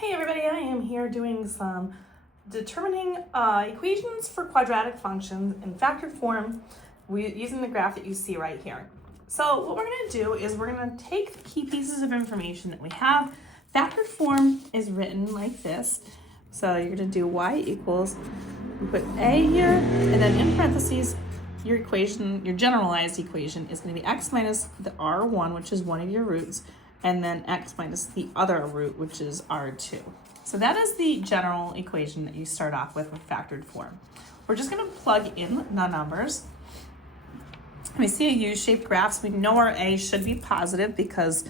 Hey everybody, I am here doing some determining equations for quadratic functions in factored form using the graph that you see right here. So what we're going to do is we're going to take the key pieces of information that we have. Factored form is written like this. So you're going to do y equals, you put a here, and then in parentheses, your equation, your generalized equation is going to be x minus the r1, which is one of your roots, and then x minus the other root, which is r2. So that is the general equation that you start off with factored form. We're just going to plug in the numbers. We see a U-shaped graph, so we know our a should be positive because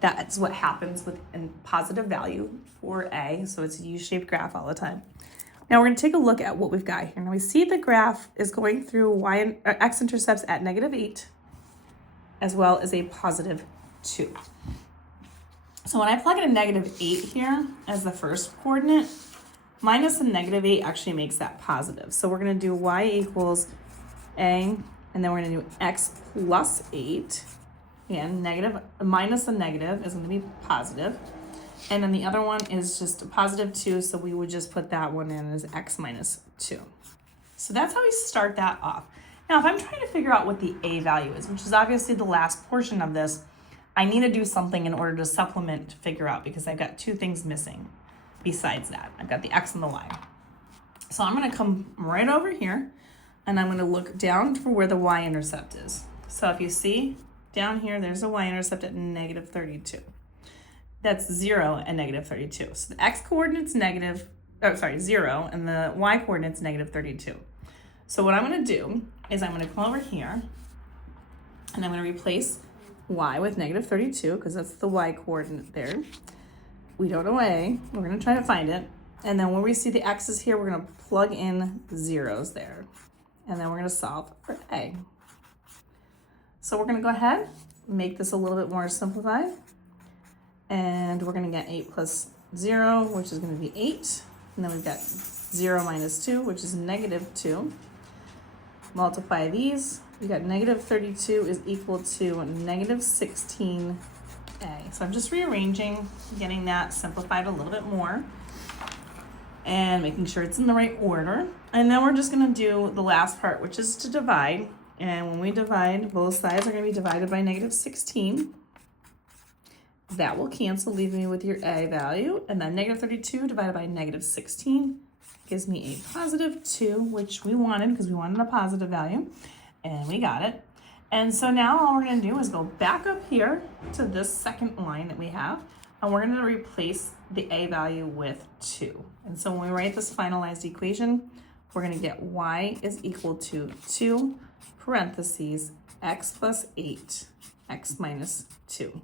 that's what happens with a positive value for a, so it's a U-shaped graph all the time. Now we're going to take a look at what we've got here. Now we see the graph is going through x-intercepts at -8 as well as a +2. So when I plug in a -8 here as the first coordinate, minus a -8 actually makes that positive. So we're going to do y equals a, and then we're going to do x plus 8, and minus a negative is going to be positive. And then the other one is just a +2, so we would just put that one in as x minus 2. So that's how we start that off. Now, if I'm trying to figure out what the a value is, which is obviously the last portion of this, I need to do something in order to supplement to figure out, because I've got two things missing besides that. I've got the x and the y. So I'm going to come right over here, and I'm going to look down for where the y-intercept is. So if you see down here, there's a y-intercept at -32. That's 0 and -32. So the x-coordinate's 0, and the y-coordinate's -32. So what I'm going to do is I'm going to come over here, and I'm going to replace y with -32, because that's the y-coordinate there. We don't know a. We're going to try to find it. And then when we see the x's here, we're going to plug in zeros there. And then we're going to solve for a. So we're going to go ahead, make this a little bit more simplified. And we're going to get 8 plus 0, which is going to be 8. And then we've got 0 minus 2, which is -2. Multiply these. We got -32 is equal to -16a. So I'm just rearranging, getting that simplified a little bit more, and making sure it's in the right order. And then we're just going to do the last part, which is to divide. And when we divide, both sides are going to be divided by -16. That will cancel, leaving me with your a value. And then -32 divided by -16 gives me a +2, which we wanted because we wanted a positive value. And we got it. And so now all we're going to do is go back up here to this second line that we have, and we're going to replace the a value with 2. And so when we write this finalized equation, we're going to get y is equal to 2 parentheses x plus 8, x minus 2.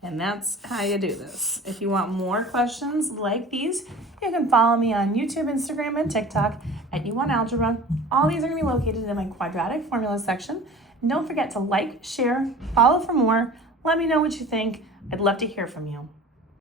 And that's how you do this. If you want more questions like these, you can follow me on YouTube, Instagram, and TikTok at YouWantAlgebra. All these are going to be located in my quadratic formula section. And don't forget to like, share, follow for more. Let me know what you think. I'd love to hear from you.